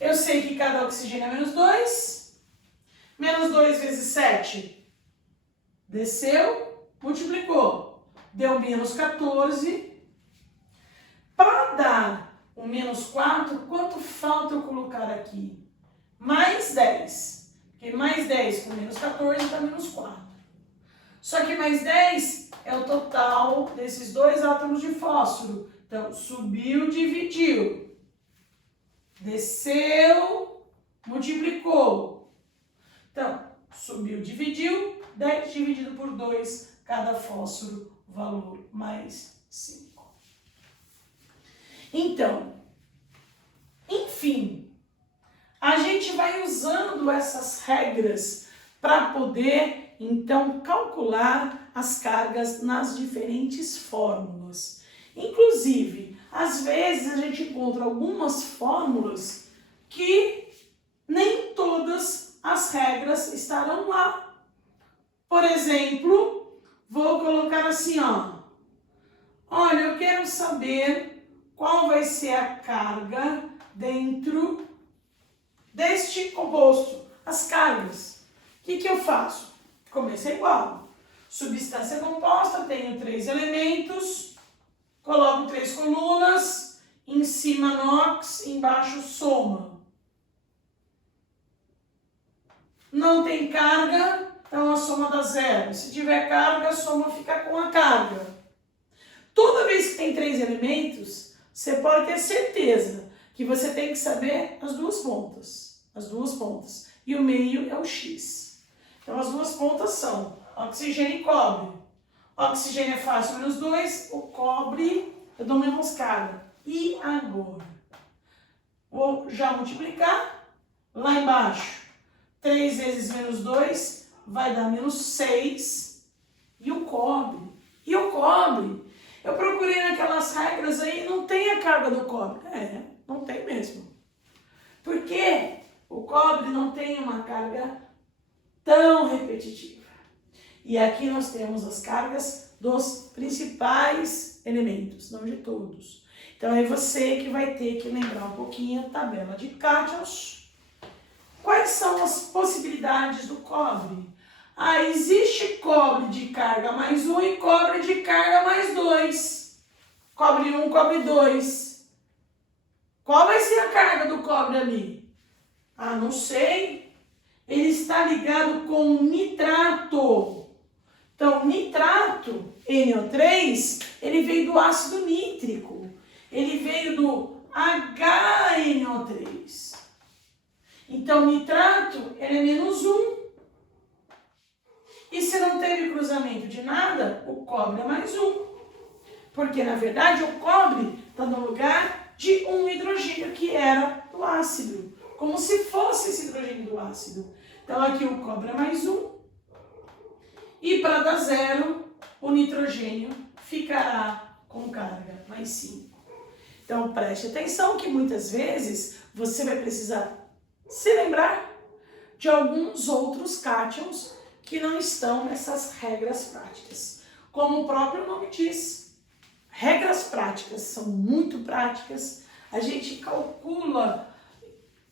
Eu sei que cada oxigênio é menos 2. Menos 2 vezes 7. Desceu, multiplicou. Deu menos 14. Para dar o menos 4, quanto falta eu colocar aqui? Mais 10. Porque mais 10 com menos 14 dá menos 4. Só que mais 10 é o total desses 2 átomos de fósforo. Então, subiu, dividiu. Desceu, multiplicou. Então, subiu, dividiu. 10 dividido por 2, cada fósforo, valor mais 5. Então, enfim, a gente vai usando essas regras para poder, então, calcular as cargas nas diferentes fórmulas. Inclusive, às vezes a gente encontra algumas fórmulas que nem todas as regras estarão lá. Por exemplo, vou colocar assim, ó. Olha, eu quero saber qual vai ser a carga dentro deste composto, as cargas. O que eu faço? Começa igual. Substância composta, tenho 3 elementos, coloco 3 colunas, em cima NOx, embaixo soma. Não tem carga, então a soma dá 0. Se tiver carga, a soma fica com a carga. Toda vez que tem 3 elementos, você pode ter certeza que você tem que saber as duas pontas. As duas pontas. E o meio é o X. Então, as duas pontas são oxigênio e cobre. Oxigênio é fácil, menos 2. O cobre, eu dou menos carga. E agora? Vou já multiplicar. Lá embaixo, 3 vezes menos 2 vai dar menos 6. E o cobre? E o cobre? Eu procurei naquelas regras aí, não tem a carga do cobre. Não tem mesmo. Por quê? O cobre não tem uma carga tão repetitiva. E aqui nós temos as cargas dos principais elementos, não de todos. Então é você que vai ter que lembrar um pouquinho a tabela de cátions. Quais são as possibilidades do cobre? Existe cobre de carga mais 1 e cobre de carga mais 2. Cobre 1, cobre 2. Qual vai ser a carga do cobre ali? Não sei. Ele está ligado com nitrato. Então, nitrato, NO3, ele veio do ácido nítrico. Ele veio do HNO3. Então, nitrato, ele é menos 1. E se não teve cruzamento de nada, o cobre é mais 1. Porque, na verdade, o cobre está no lugar de um hidrogênio que era do ácido. Como se fosse esse hidrogênio do ácido. Então, aqui o cobre é mais 1. E para dar 0, o nitrogênio ficará com carga mais 5. Então, preste atenção que muitas vezes você vai precisar se lembrar de alguns outros cátions que não estão nessas regras práticas. Como o próprio nome diz, regras práticas são muito práticas. A gente calcula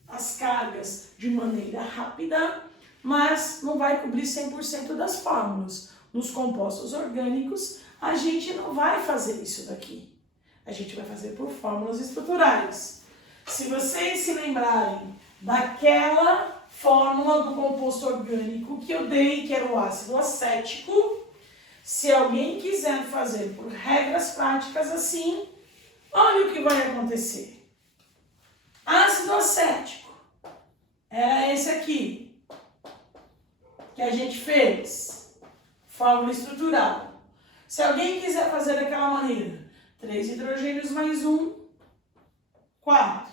as cargas de maneira rápida, mas não vai cobrir 100% das fórmulas. Nos compostos orgânicos, a gente não vai fazer isso daqui. A gente vai fazer por fórmulas estruturais. Se vocês se lembrarem daquela fórmula do composto orgânico que eu dei, que era o ácido acético, se alguém quiser fazer por regras práticas assim, olha o que vai acontecer. Ácido acético era esse aqui que a gente fez, fórmula estrutural. Se alguém quiser fazer daquela maneira, 3 hidrogênios mais 1, 4.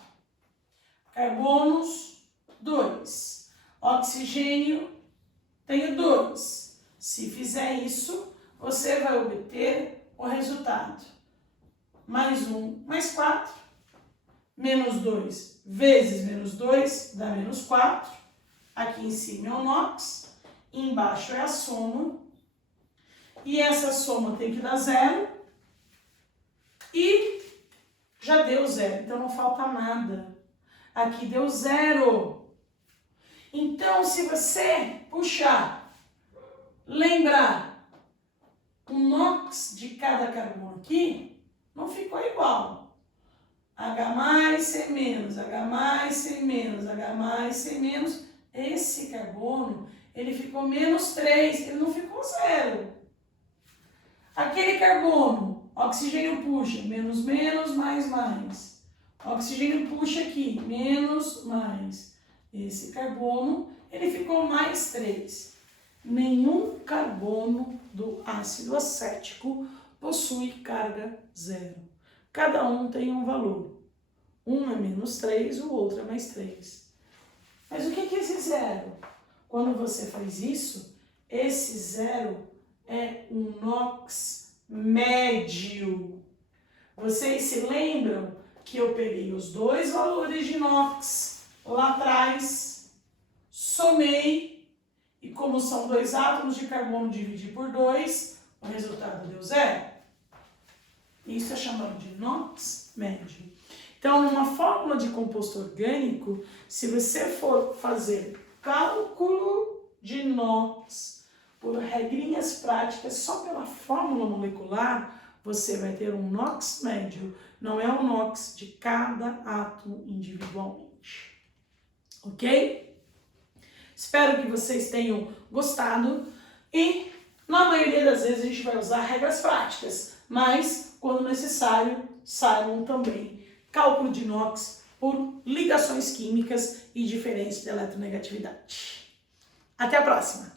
Carbonos, 2. Oxigênio, tenho 2. Se fizer isso, você vai obter o resultado. Mais 1, mais 4. Menos 2 vezes menos 2 dá menos 4. Aqui em cima é o NOx. Embaixo é a soma. E essa soma tem que dar 0. E já deu 0, então não falta nada. Aqui deu 0. Então, se você puxar, lembrar o NOx de cada carbono aqui, não ficou igual. H mais, C menos, H mais, C menos, H mais, C menos. Esse carbono, ele ficou menos 3, ele não ficou 0. Aquele carbono, oxigênio puxa, menos, menos, mais, mais. Oxigênio puxa aqui, menos, mais. Esse carbono, ele ficou mais 3. Nenhum carbono do ácido acético possui carga 0. Cada um tem um valor. Um é menos 3, o outro é mais 3. Mas o que é esse 0? Quando você faz isso, esse 0 é um NOx médio. Vocês se lembram que eu peguei os dois valores de NOx lá atrás, somei, e como são dois átomos de carbono, dividi por 2, o resultado deu 0. Isso é chamado de NOx médio. Então, numa fórmula de composto orgânico, se você for fazer cálculo de NOx por regrinhas práticas, só pela fórmula molecular, você vai ter um NOx médio, não é o NOx de cada átomo individualmente. Ok? Espero que vocês tenham gostado e, na maioria das vezes, a gente vai usar regras práticas, mas, quando necessário, saibam também cálculo de NOx por ligações químicas e diferença de eletronegatividade. Até a próxima!